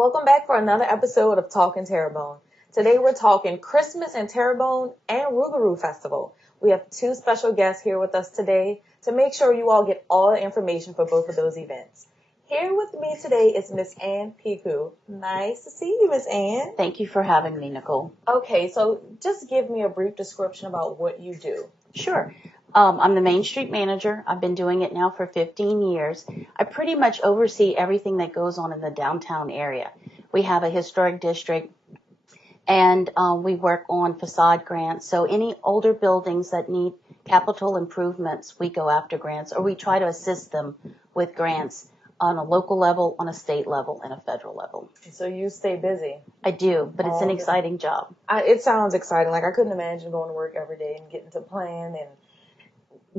Welcome back for another episode of Talkin Terrebonne. Today we're talking Christmas in Terrebonne and Rougarou Festival. We have two special guests here with us today to make sure you all get all the information for both of those events. Here with me today is Miss Ann Picou. Nice to see you, Miss Ann. Thank you for having me, Nicole. Okay, so just give me a brief description about what you do. Sure. I'm the Main Street manager. I've been doing it now for 15 years. I pretty much oversee everything that goes on in the downtown area. We have a historic district, and we work on facade grants. So any older buildings that need capital improvements, we go after grants, or we try to assist them with grants on a local level, on a state level, and a federal level. So you stay busy. I do, but it's an exciting job. It sounds exciting. Like I couldn't imagine going to work every day and getting to plan and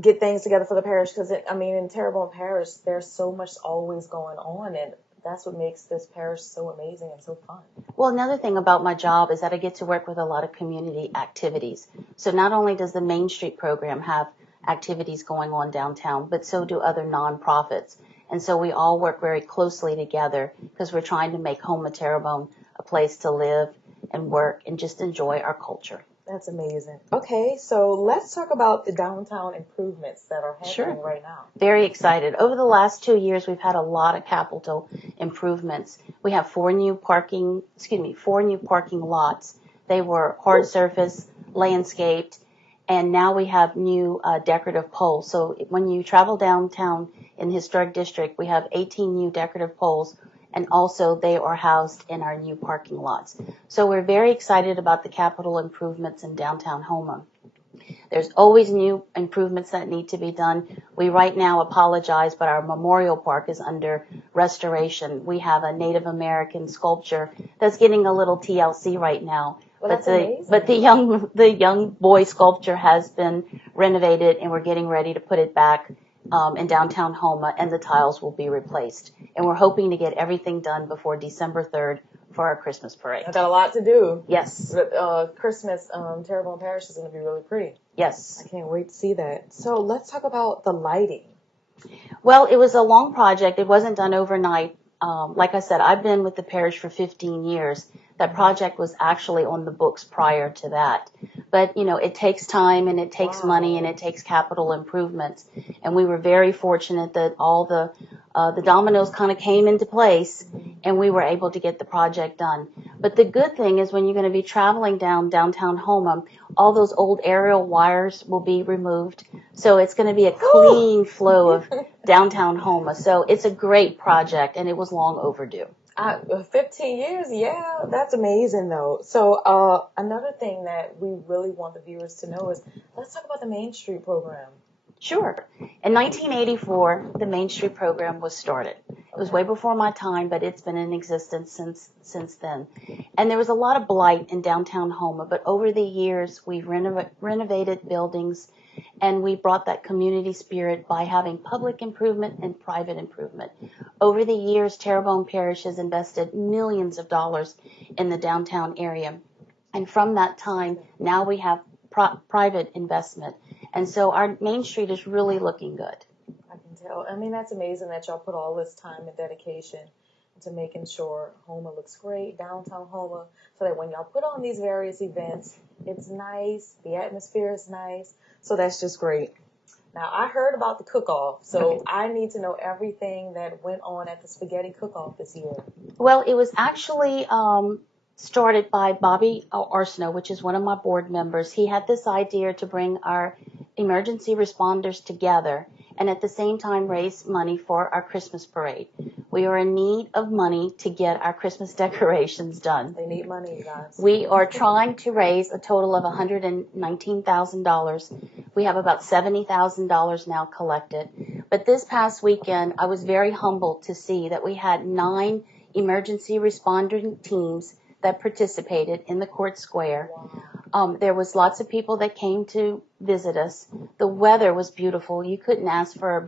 get things together for the parish, because in Terrebonne Parish, there's so much always going on, and that's what makes this parish so amazing and so fun. Well, another thing about my job is that I get to work with a lot of community activities. So not only does the Main Street program have activities going on downtown, but so do other nonprofits. And so we all work very closely together because we're trying to make home of Terrebonne a place to live and work and just enjoy our culture. That's amazing. Okay, so let's talk about the downtown improvements that are happening right now. Very excited. Over the last 2 years, we've had a lot of capital improvements. We have four new parking lots. They were hard surface, landscaped, and now we have new decorative poles. So when you travel downtown in the Historic District, we have 18 new decorative poles, and also they are housed in our new parking lots. So we're very excited about the capital improvements in downtown Houma. There's always new improvements that need to be done. We right now apologize, but our Memorial Park is under restoration. We have a Native American sculpture that's getting a little TLC right now. Well, but the young boy sculpture has been renovated, and we're getting ready to put it back in downtown Houma, and the tiles will be replaced. And we're hoping to get everything done before December 3rd for our Christmas parade. I've got a lot to do. Yes. Christmas, Terrebonne Parish is going to be really pretty. Yes. I can't wait to see that. So let's talk about the lighting. Well, it was a long project. It wasn't done overnight. Like I said, I've been with the parish for 15 years. That project was actually on the books prior to that. But, it takes time, and it takes money, and it takes capital improvements. And we were very fortunate that all the dominoes kind of came into place, and we were able to get the project done. But the good thing is when you're going to be traveling downtown Houma, all those old aerial wires will be removed. So it's going to be a clean flow of downtown Houma. So it's a great project, and it was long overdue. 15 years, yeah, that's amazing though. So another thing that we really want the viewers to know is, let's talk about the Main Street program. Sure. In 1984, the Main Street program was started. It was way before my time, but it's been in existence since then. And there was a lot of blight in downtown Houma, but over the years, we've renovated buildings, and we brought that community spirit by having public improvement and private improvement. Over the years, Terrebonne Parish has invested millions of dollars in the downtown area. And from that time, now we have private investment. And so our Main Street is really looking good. I can tell. That's amazing that y'all put all this time and dedication into making sure Houma looks great, downtown Houma, so that when y'all put on these various events, it's nice, the atmosphere is nice. So that's just great. Now, I heard about the cook-off, so I need to know everything that went on at the spaghetti cook-off this year. Well, it was actually started by Bobby Arsenault, which is one of my board members. He had this idea to bring our emergency responders together and at the same time raise money for our Christmas parade. We are in need of money to get our Christmas decorations done. They need money, you guys. We are trying to raise a total of $119,000. We have about $70,000 now collected. But this past weekend, I was very humbled to see that we had 9 emergency responder teams that participated in the court square. Wow. There was lots of people that came to visit us. The weather was beautiful. You couldn't ask for a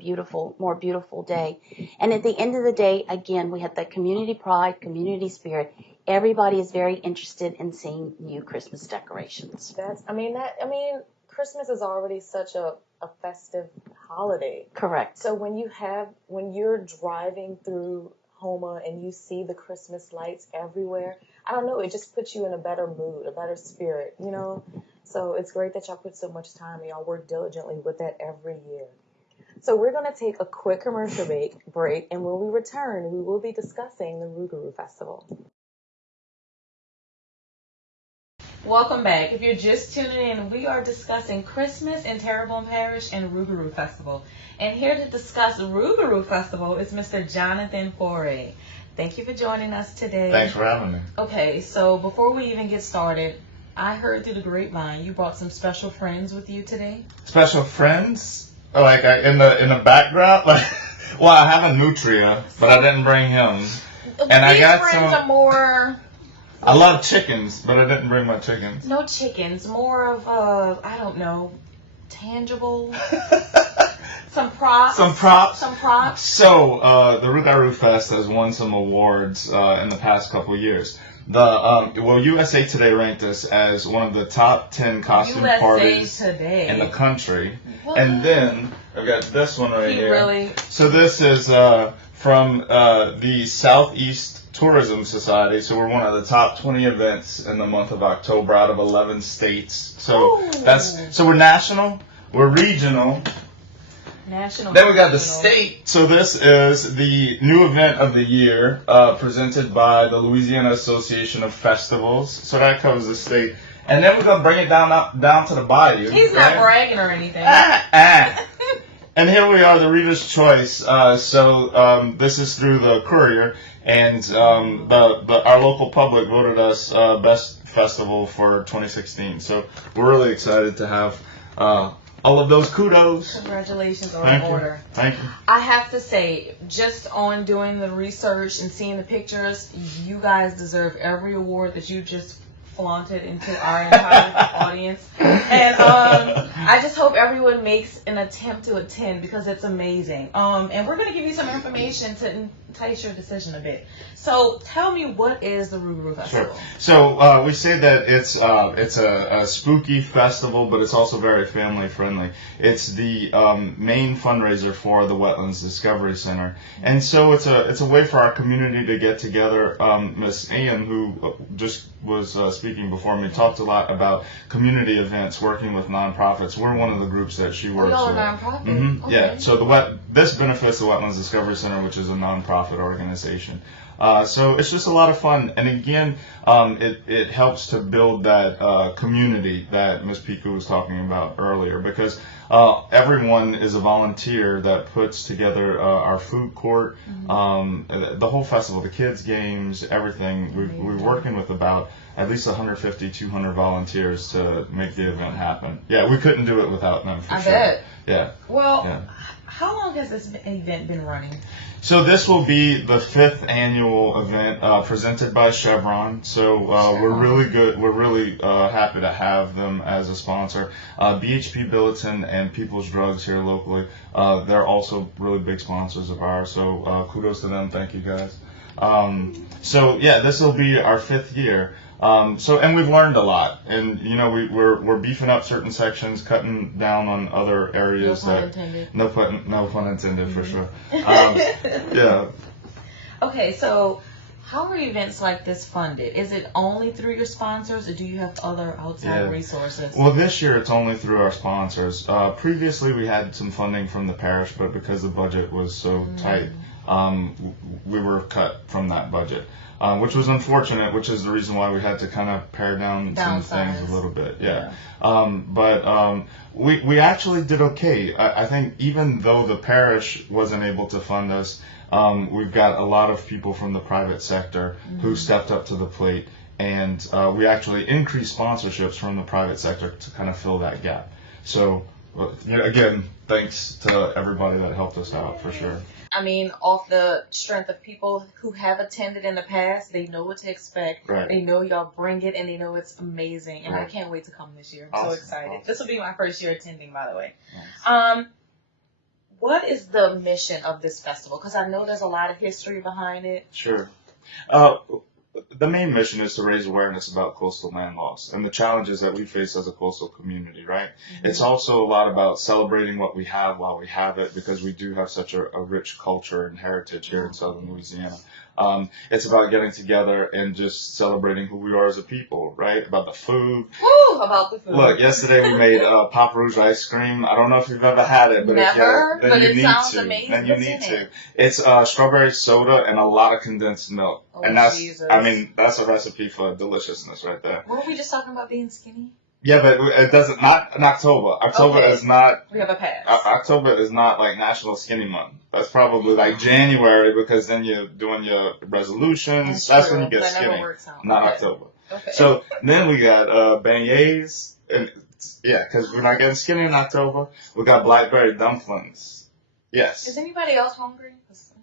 more beautiful day. And at the end of the day, again, we had that community pride, community spirit. Everybody is very interested in seeing new Christmas decorations. Christmas is already such a festive holiday. Correct. So when you're driving through Houma and you see the Christmas lights everywhere, I don't know, it just puts you in a better mood, a better spirit, you know? So it's great that y'all put so much time and y'all work diligently with that every year. So we're going to take a quick commercial break, and when we return, we will be discussing the Rougarou Festival. Welcome back. If you're just tuning in, we are discussing Christmas in Terrebonne Parish and Rougarou Festival. And here to discuss the Rougarou Festival is Mr. Jonathan Foret. Thank you for joining us today. Thanks for having me. Okay, so before we even get started, I heard through the grapevine you brought some special friends with you today. Special friends? Oh, like in the background? Like, well, I have a nutria, but I didn't bring him. And I got friends some. Are more. I love chickens, but I didn't bring my chickens. No chickens, more of I don't know, tangible. Some props. Some props. Some props. So, the Rougarou Fest has won some awards in the past couple years. USA Today ranked us as one of the top 10 costume parties in the country. What? And then I've got this one right here. Really? So this is from the Southeast Tourism Society. So we're one of the top 20 events in the month of October out of 11 states. So so we're national, we're regional. National. Then we got the state. So this is the new event of the year, presented by the Louisiana Association of Festivals. So that covers the state. And then we're gonna bring it down to the bayou. He's not bragging or anything. And here we are, the Reader's Choice. So this is through the Courier, and our local public voted us best festival for 2016. So we're really excited to have all of those kudos. Congratulations on the order. Thank you. I have to say, just on doing the research and seeing the pictures, you guys deserve every award that you just flaunted into our entire audience. And I just hope everyone makes an attempt to attend because it's amazing. And we're going to give you some information to entice your decision a bit. So tell me, what is the Rougarou Festival? Sure. So we say that it's a spooky festival, but it's also very family friendly. It's the main fundraiser for the Wetlands Discovery Center, and so it's a way for our community to get together. Miss Ian, who just was speaking before me, talked a lot about community events, working with nonprofits. We're one of the groups that she works with. Y'all are nonprofit? Mm-hmm. Okay. Yeah. So this benefits the Wetlands Discovery Center, which is a nonprofit organization. So it's just a lot of fun, and again, it helps to build that community that Ms. Picou was talking about earlier, because everyone is a volunteer that puts together our food court, the whole festival, the kids' games, everything. We're working with about at least 150, 200 volunteers to make the event happen. Yeah, we couldn't do it without them, for sure. I bet. Yeah. Well, how long has this event been running? So this will be the 5th annual event presented by Chevron. So we're really good. We're really happy to have them as a sponsor. BHP Billiton and People's Drugs here locally. They're also really big sponsors of ours. So kudos to them. Thank you guys. So yeah, this will be our 5th year. And we've learned a lot, and we're beefing up certain sections, cutting down on other areas. No pun intended for sure. Yeah. Okay, so how are events like this funded? Is it only through your sponsors, or do you have other outside resources? Well, this year it's only through our sponsors. Previously we had some funding from the parish, but because the budget was so tight, we were cut from that budget. Which was unfortunate, which is the reason why we had to kind of pare down some things a little bit. Yeah. But we actually did okay. I think even though the parish wasn't able to fund us, we've got a lot of people from the private sector who stepped up to the plate, and we actually increased sponsorships from the private sector to kind of fill that gap. So again, thanks to everybody that helped us out, for sure. I mean, off the strength of people who have attended in the past, they know what to expect. Right. They know y'all bring it, and they know it's amazing. And I can't wait to come this year. I'm so excited. Awesome. This will be my first year attending, by the way. Nice. What is the mission of this festival? Because I know there's a lot of history behind it. Sure. the main mission is to raise awareness about coastal land loss and the challenges that we face as a coastal community, right? Mm-hmm. It's also a lot about celebrating what we have while we have it, because we do have such a rich culture and heritage here in southern Louisiana. It's about getting together and just celebrating who we are as a people, right? About the food. Woo! About the food. Look, yesterday we made Pop Rouge ice cream. I don't know if you've ever had it, but never. Then but you it need sounds to. amazing. Then you What's need in to. it? It's strawberry soda and a lot of condensed milk, and that's Jesus. I mean that's a recipe for deliciousness right there. Weren't we just talking about being skinny? Yeah, but it doesn't. Not in October. October Okay. is not. We have a pass. October is not like National Skinny Month. That's probably like January, because then you're doing your resolutions. That's when you get that skinny. Never works out. Not Okay. October. Okay. So then we got beignets, and yeah, because we're not getting skinny in October. We got blackberry dumplings. Yes. Is anybody else hungry?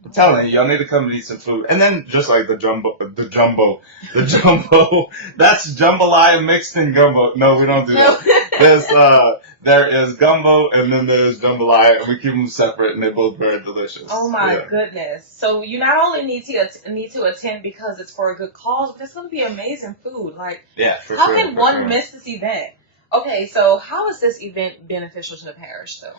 I'm telling you, y'all need to come and eat some food. And then just like the jumbo, that's jambalaya mixed in gumbo. No, we don't do that. There is gumbo, and then there's jambalaya, and we keep them separate, and they're both very delicious. Oh my goodness. So you not only need to attend because it's for a good cause, but it's going to be amazing food. Like, how can one miss this event? Okay, so how is this event beneficial to the parish, though?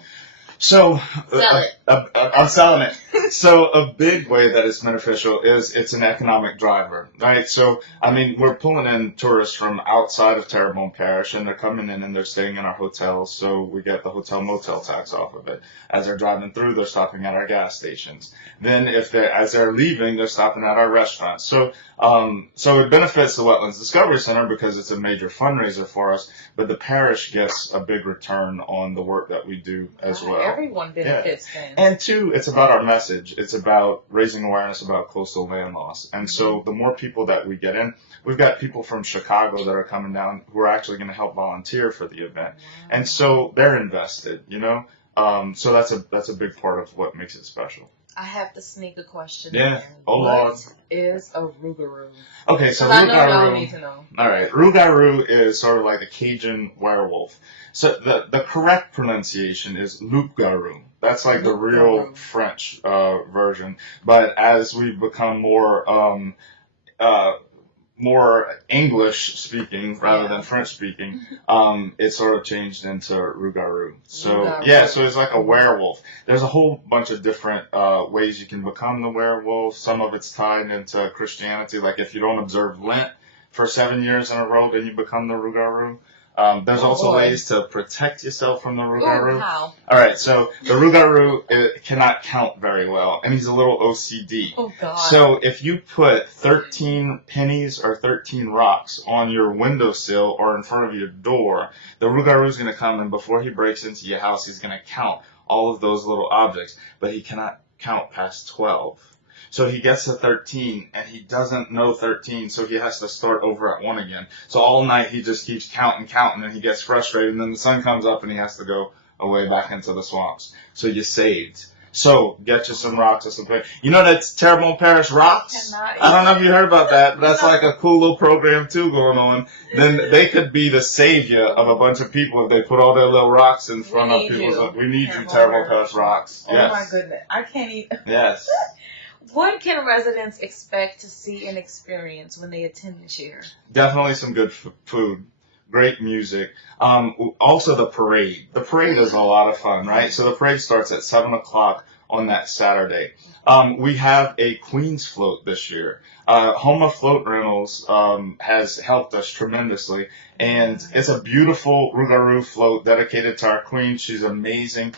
So, Sell it. I'm selling it. So a big way that it's beneficial is it's an economic driver, right? So, I mean, we're pulling in tourists from outside of Terrebonne Parish, and they're coming in and they're staying in our hotels, so we get the hotel motel tax off of it. As they're driving through, they're stopping at our gas stations. Then as they're leaving, they're stopping at our restaurants. So it benefits the Wetlands Discovery Center because it's a major fundraiser for us, but the parish gets a big return on the work that we do as well. Everyone benefits then. And two, it's about our message. It's about raising awareness about coastal land loss. And so the more people that we get in, we've got people from Chicago that are coming down who are actually going to help volunteer for the event. Wow. And so they're invested, you know? So that's a big part of what makes it special. I have to sneak a question. Yeah. In. Oh, Lord. What is a Rougarou? Okay, so I Rougarou. need to know. All right. Rougarou is sort of like a Cajun werewolf. So the correct pronunciation is loup-garou. That's like the real French version. But as we've become more English speaking rather than French speaking, it sort of changed into Rougarou. So so it's like a werewolf. There's a whole bunch of different ways you can become the werewolf. Some of it's tied into Christianity, like if you don't observe Lent for 7 years in a row, then you become the Rougarou. There's also ways to protect yourself from the Rougarou. How? All right, so the Rougarou cannot count very well, and he's a little OCD. Oh, God. So if you put 13 pennies or 13 rocks on your windowsill or in front of your door, the Rougarou is going to come, and before he breaks into your house, he's going to count all of those little objects, but he cannot count past 12. So he gets to 13, and he doesn't know 13, so he has to start over at 1 again. So all night he just keeps counting, and he gets frustrated, and then the sun comes up, and he has to go away back into the swamps. So you're saved. So get you some rocks or something. You know that's Terrebonne Parish Rocks? I don't know if you heard about that, but that's like a cool little program, too, going on. Then they could be the savior of a bunch of people if they put all their little rocks in front of people. We need you, Terrebonne Parish Rocks. Oh, my goodness. I can't even. Yes. What can residents expect to see and experience when they attend this year? Definitely some good food, great music. Also the parade. The parade is a lot of fun, right? So the parade starts at 7 o'clock on that Saturday. We have a Queen's float this year. Homa Float Rentals has helped us tremendously, and it's a beautiful Rougarou float dedicated to our Queen. She's amazing.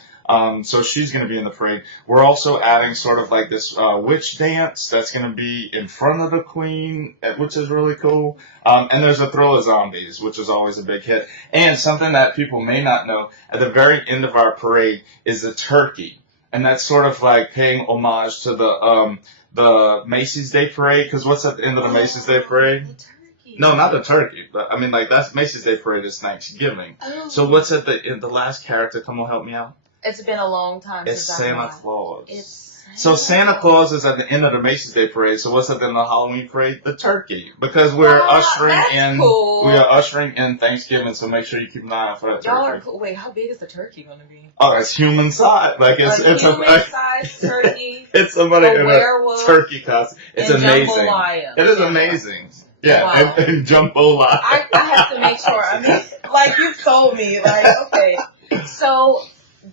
So she's going to be in the parade. We're also adding sort of like this witch dance that's going to be in front of the Queen, which is really cool. And there's a thrill of zombies, which is always a big hit. And something that people may not know, at the very end of our parade is a turkey. And that's sort of like paying homage to the Macy's Day Parade. Because what's at the end of the Macy's Day Parade? The turkey. No, not the turkey. But I mean, like that's Macy's Day Parade is Thanksgiving. Oh. So what's at the last character? Come on, help me out. It's been a long time It's since Santa I've Claus. It's So Santa Claus is at the end of the Macy's Day Parade. So what's at the end of the Halloween Parade? The turkey. Because we're cool. we are ushering in Thanksgiving. So make sure you keep an eye out for that turkey. Y'all are cool. Wait, how big is the turkey going to be? Oh, it's human size. Like it's a human-sized turkey. It's somebody in werewolf, a turkey costume. It's amazing. Jambalaya. It is amazing. Yeah, wow. and jambalaya. I have to make sure. I mean, like you told me, like okay. So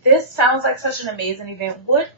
this sounds like such an amazing event. What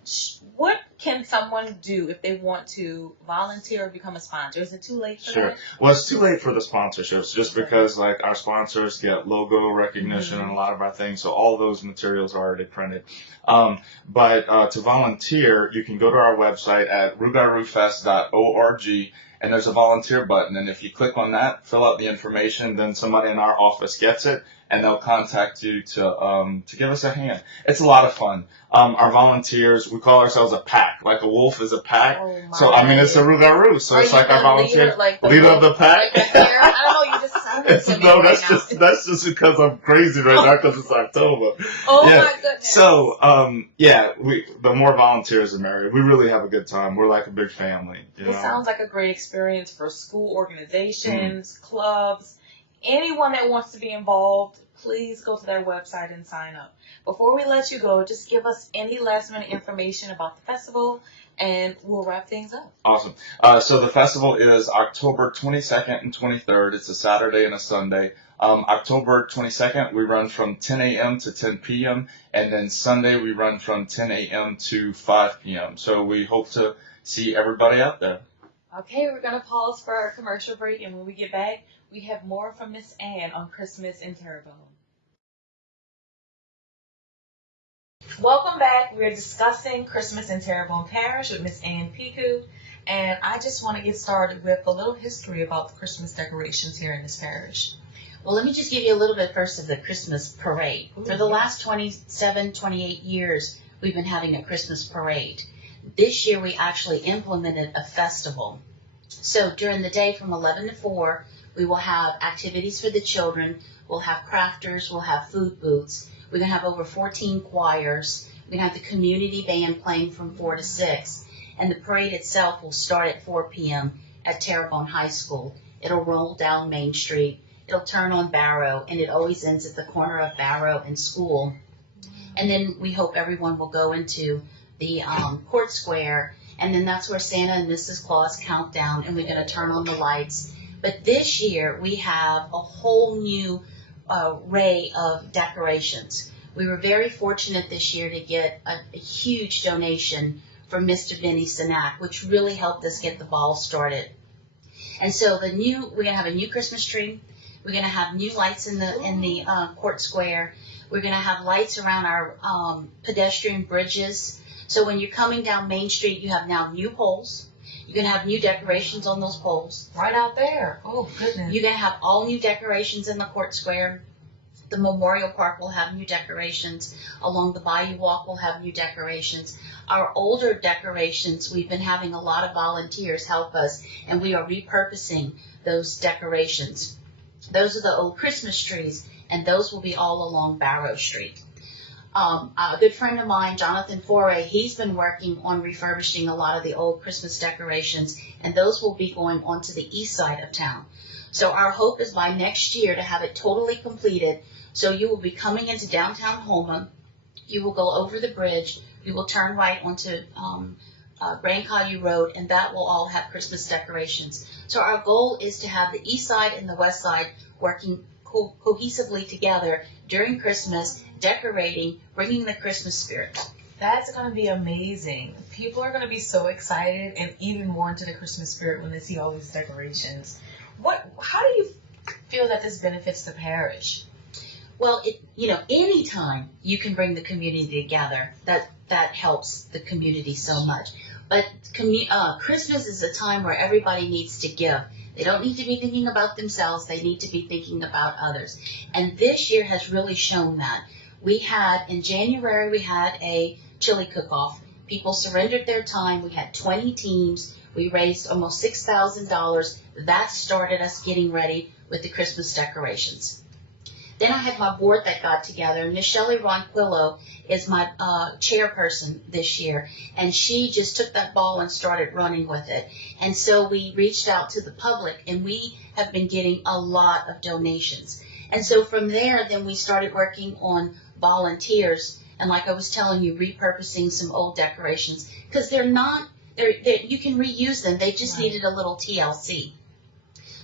can someone do if they want to volunteer or become a sponsor? Is it too late for that? Well, it's too late for the sponsorships just because like our sponsors get logo recognition and a lot of our things. So all those materials are already printed. But to volunteer, you can go to our website at rougaroufest.org. And there's a volunteer button, and if you click on that, fill out the information, then somebody in our office gets it, and they'll contact you to give us a hand. It's a lot of fun. Our volunteers, we call ourselves a pack, like a wolf is a pack. Oh my so I mean, it's a Rougarou, so it's like our volunteer leader of the pack. Like I don't know, you just sounded to me No, right that's just because I'm crazy right now because it's October. Oh yeah. my goodness. So the more volunteers the merrier. We really have a good time. We're like a big family. It sounds like a great experience for school organizations, clubs, anyone that wants to be involved. Please go to their website and sign up. Before we let you go, just give us any last minute information about the festival and we'll wrap things up. Awesome. So the festival is October 22nd and 23rd. It's a Saturday and a Sunday. October 22nd, we run from 10 a.m. to 10 p.m. And then Sunday, we run from 10 a.m. to 5 p.m. So we hope to see everybody out there. Okay, we're going to pause for our commercial break. And when we get back, we have more from Miss Ann on Christmas in Terrebonne. Welcome back. We're discussing Christmas in Terrebonne Parish with Miss Ann Picou. And I just want to get started with a little history about the Christmas decorations here in this parish. Well, let me just give you a little bit first of the Christmas parade. Ooh, For the last 27, 28 years, we've been having a Christmas parade. This year, we actually implemented a festival. So during the day from 11 to 4, we will have activities for the children. We'll have crafters. We'll have food booths. We're going to have over 14 choirs. We're going to have the community band playing from 4 to 6. And the parade itself will start at 4 p.m. at Terrebonne High School. It'll roll down Main Street. It'll turn on Barrow, and it always ends at the corner of Barrow and School. And then we hope everyone will go into the Court Square, and then that's where Santa and Mrs. Claus count down, and we're going to turn on the lights. But this year, we have a whole new array of decorations. We were very fortunate this year to get a huge donation from Mr. Benny Sinak, which really helped us get the ball started. And so we're going to have a new Christmas tree. We're going to have new lights in the Court Square. We're going to have lights around our pedestrian bridges. So when you're coming down Main Street, you have now new poles. You're going to have new decorations on those poles. Right out there. Oh, goodness. You're going to have all new decorations in the Court Square. The Memorial Park will have new decorations. Along the Bayou Walk will have new decorations. Our older decorations, we've been having a lot of volunteers help us, and we are repurposing those decorations. Those are the old Christmas trees, and those will be all along Barrow Street. A good friend of mine, Jonathan Foret, he's been working on refurbishing a lot of the old Christmas decorations, and those will be going onto the east side of town. So our hope is by next year to have it totally completed. So you will be coming into downtown Houma. You will go over the bridge. You will turn right onto Grand Caillou Road, and that will all have Christmas decorations. So our goal is to have the east side and the west side working cohesively together during Christmas, decorating, bringing the Christmas spirit. That's going to be amazing. People are going to be so excited and even more into the Christmas spirit when they see all these decorations. How do you feel that this benefits the parish? Well, anytime you can bring the community together, that helps the community so much. But Christmas is a time where everybody needs to give. They don't need to be thinking about themselves. They need to be thinking about others. And this year has really shown that. In January, we had a chili cook-off. People surrendered their time. We had 20 teams. We raised almost $6,000. That started us getting ready with the Christmas decorations. Then I had my board that got together. Michelle Ronquillo is my chairperson this year, and she just took that ball and started running with it. And so we reached out to the public, and we have been getting a lot of donations. And so from there, then we started working on volunteers, and like I was telling you, repurposing some old decorations, because you can reuse them. They just needed a little TLC.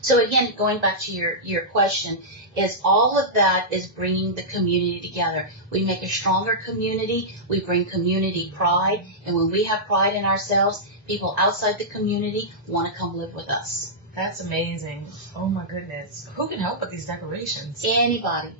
So again, going back to your question, is all of that is bringing the community together. We make a stronger community. We bring community pride. And when we have pride in ourselves, people outside the community want to come live with us. That's amazing. Oh my goodness. Who can help with these decorations? Anybody.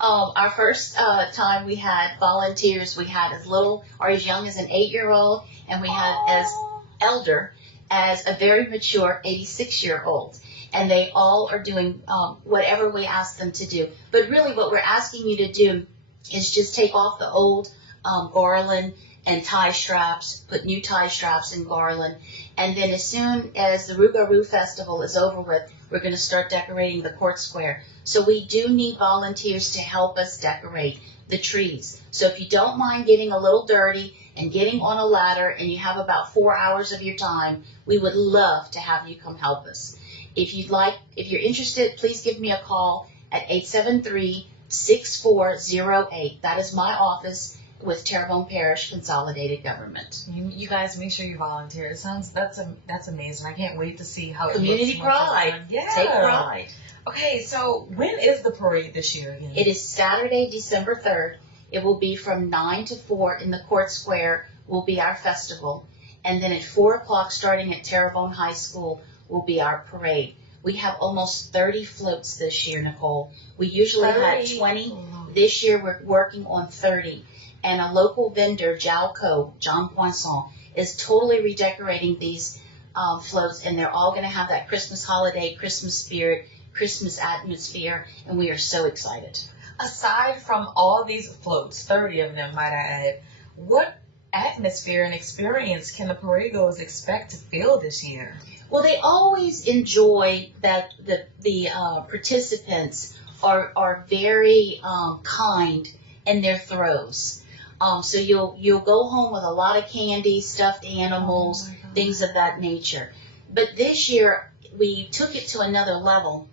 Our first time we had volunteers, we had as little or as young as an 8-year-old, and we had as elder as a very mature 86-year-old. And they all are doing whatever we ask them to do. But really what we're asking you to do is just take off the old garland and tie straps, put new tie straps and garland. And then as soon as the Rougarou Festival is over with, we're going to start decorating the court square. So we do need volunteers to help us decorate the trees. So if you don't mind getting a little dirty and getting on a ladder and you have about 4 hours of your time, we would love to have you come help us. If you're interested, please give me a call at 873-6408. That is my office with Terrebonne Parish Consolidated Government. You guys make sure you volunteer. That's amazing. I can't wait to see how community it looks. Pride. Yeah. Take pride. Okay, so when is the parade this year again? It is Saturday, December 3rd. It will be from 9 to 4 in the court square will be our festival. And then at 4 o'clock starting at Terrebonne High School will be our parade. We have almost 30 floats this year, Nicole. We usually had 20. This year we're working on 30. And a local vendor, Jalco, John Poisson, is totally redecorating these floats, and they're all going to have that Christmas holiday, Christmas spirit, Christmas atmosphere, and we are so excited. Aside from all these floats, 30 of them, might I add, what atmosphere and experience can the parade goers expect to feel this year? Well, they always enjoy that the participants are very kind in their throws. So you'll go home with a lot of candy, stuffed animals, things of that nature. But this year we took it to another level.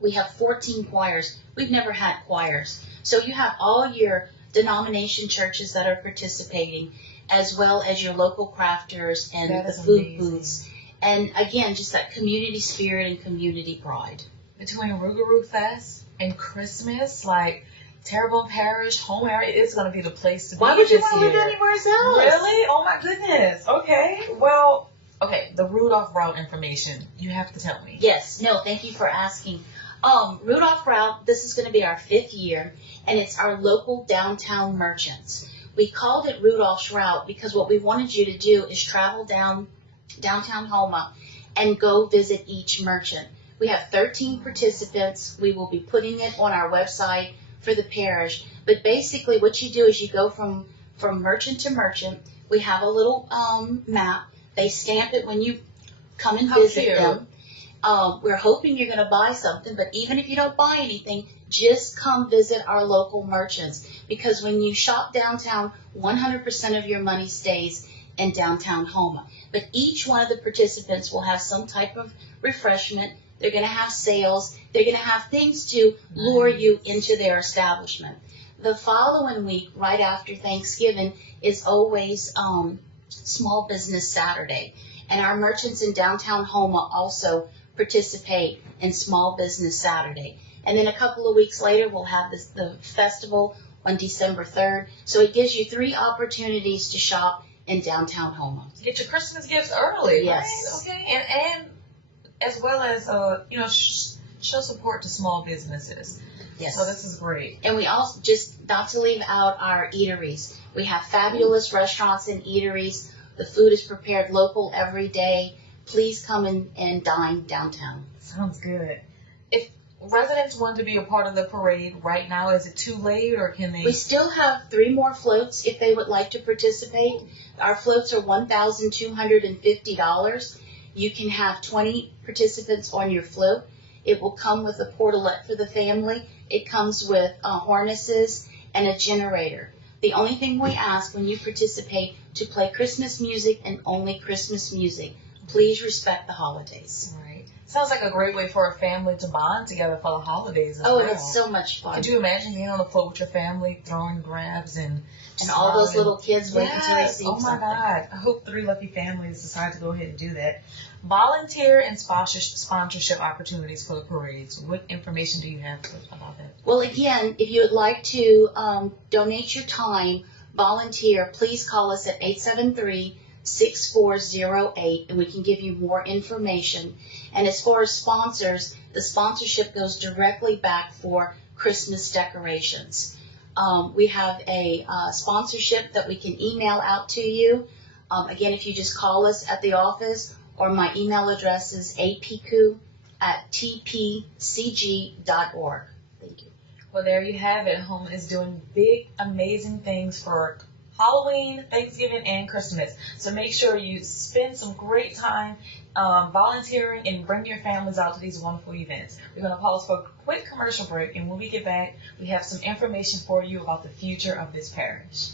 We have 14 choirs. We've never had choirs. So you have all your denomination churches that are participating, as well as your local crafters and the food booths. And again, just that community spirit and community pride. Between Rougarou Fest and Christmas, like Terrebonne Parish, home area, it's going to be the place to be. Why would you want to live anywhere else? Really? Oh my goodness. Okay. Well, the Rudolph route information, you have to tell me. Yes. No, thank you for asking. Rudolph route, this is going to be our 5th year, and it's our local downtown merchants. We called it Rudolph's route because what we wanted you to do is travel downtown Houma and go visit each merchant. We have 13 participants. We will be putting it on our website for the parish. But basically what you do is you go from merchant to merchant. We have a little map. They stamp it when you come and visit them. We're hoping you're going to buy something, but even if you don't buy anything, just come visit our local merchants. Because when you shop downtown, 100% of your money stays in downtown Houma. But each one of the participants will have some type of refreshment. They're going to have sales. They're going to have things to lure you into their establishment. The following week, right after Thanksgiving, is always Small Business Saturday. And our merchants in downtown Houma also participate in Small Business Saturday. And then a couple of weeks later, we'll have the festival on December 3rd. So it gives you 3 opportunities to shop in downtown Houma. Get your Christmas gifts early. Yes. Right? Okay. And as well as show support to small businesses. Yes. So this is great. And we also, just not to leave out our eateries. We have fabulous restaurants and eateries. The food is prepared local every day. Please come and dine downtown. Sounds good. If residents want to be a part of the parade right now, is it too late, or can they? We still have 3 more floats if they would like to participate. Our floats are $1,250. You can have 20 participants on your float. It will come with a portalette for the family, It comes with harnesses and a generator. The only thing we ask when you participate to play Christmas music and only Christmas music. Please respect the holidays. Right. Sounds like a great way for a family to bond together for the holidays as well. It's so much fun. Could you imagine being on the float with your family, throwing grabs and all those little kids waiting to receive something? Oh my God. I hope 3 lucky families decide to go ahead and do that. Volunteer and sponsorship opportunities for the parades. What information do you have about that? Well, again, if you would like to donate your time, volunteer, please call us at 873-6408, and we can give you more information. And as far as sponsors, the sponsorship goes directly back for Christmas decorations. We have a sponsorship that we can email out to you. Again, if you just call us at the office, or my email address is apicou@tpcg.org. Thank you. Well, there you have it. Home is doing big, amazing things for Halloween, Thanksgiving, and Christmas. So make sure you spend some great time volunteering and bring your families out to these wonderful events. We're going to pause for a quick commercial break, and when we get back, we have some information for you about the future of this parish.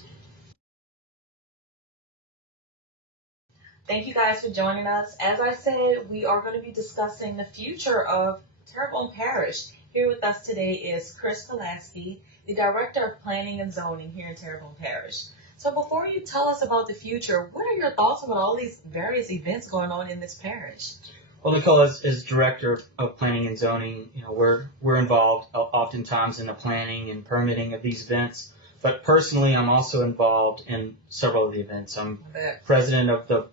Thank you guys for joining us. As I said, we are going to be discussing the future of Terrebonne Parish. Here with us today is Chris Pulaski, the Director of Planning and Zoning here in Terrebonne Parish. So before you tell us about the future, what are your thoughts about all these various events going on in this parish? Well, Nicole, as Director of Planning and Zoning, we're involved oftentimes in the planning and permitting of these events. But personally, I'm also involved in several of the events. I'm president of the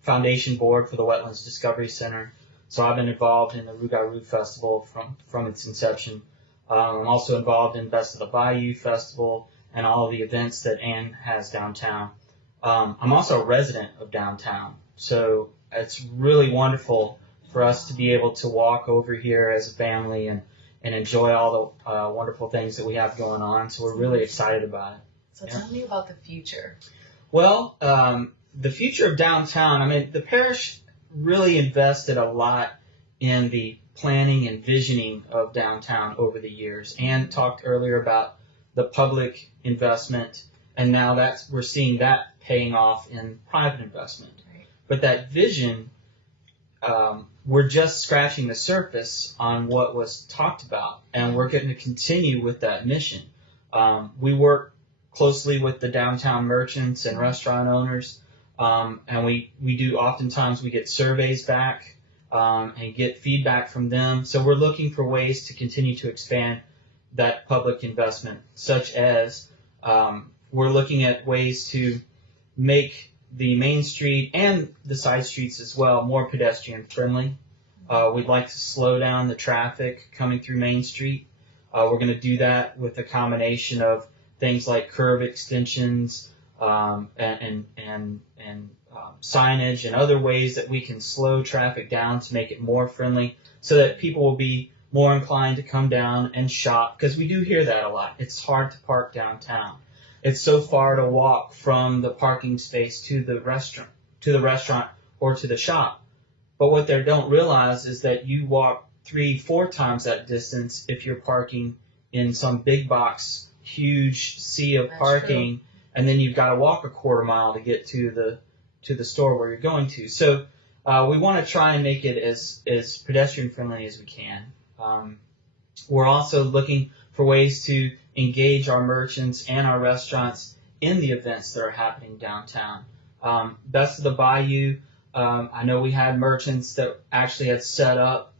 foundation board for the Wetlands Discovery Center. So I've been involved in the Rougarou Festival from its inception. I'm also involved in Best of the Bayou Festival and all of the events that Ann has downtown. I'm also a resident of downtown. So it's really wonderful for us to be able to walk over here as a family and enjoy all the wonderful things that we have going on. So we're really excited about it. So tell me about the future. Well, the future of downtown, the parish really invested a lot in the planning and visioning of downtown over the years. Ann talked earlier about the public investment, and now we're seeing that paying off in private investment. Right. But that vision, we're just scratching the surface on what was talked about, and we're going to continue with that mission. We work closely with the downtown merchants and restaurant owners, and we do oftentimes we get surveys back and get feedback from them. So we're looking for ways to continue to expand that public investment, such as we're looking at ways to make the main street and the side streets as well more pedestrian friendly. We'd like to slow down the traffic coming through Main Street. We're going to do that with a combination of things like curb extensions and signage and other ways that we can slow traffic down to make it more friendly so that people will be more inclined to come down and shop, because we do hear that a lot. It's hard to park downtown. It's so far to walk from the parking space to the restaurant or to the shop. But what they don't realize is that you walk 3-4 times that distance if you're parking in some big box, huge sea of parking, and then you've got to walk a quarter mile to get to the store where you're going to. So we want to try and make it as pedestrian friendly as we can. We're also looking for ways to engage our merchants and our restaurants in the events that are happening downtown. Best of the Bayou, I know we had merchants that actually had set up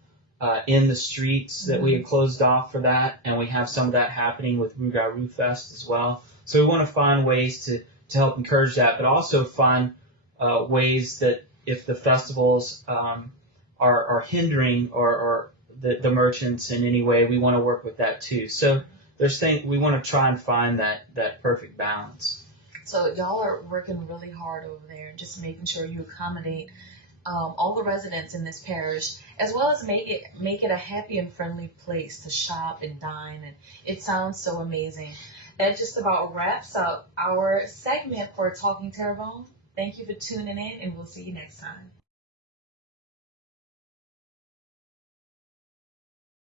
in the streets that we had closed off for that, and we have some of that happening with Rougarou Fest as well. So we want to find ways to help encourage that, but also find ways that if the festivals are hindering or the merchants in any way, we want to work with that too. So we want to try and find that perfect balance. So y'all are working really hard over there, just making sure you accommodate all the residents in this parish, as well as make it a happy and friendly place to shop and dine. And it sounds so amazing. That just about wraps up our segment for Talkin Terrebonne. Thank you for tuning in, and we'll see you next time.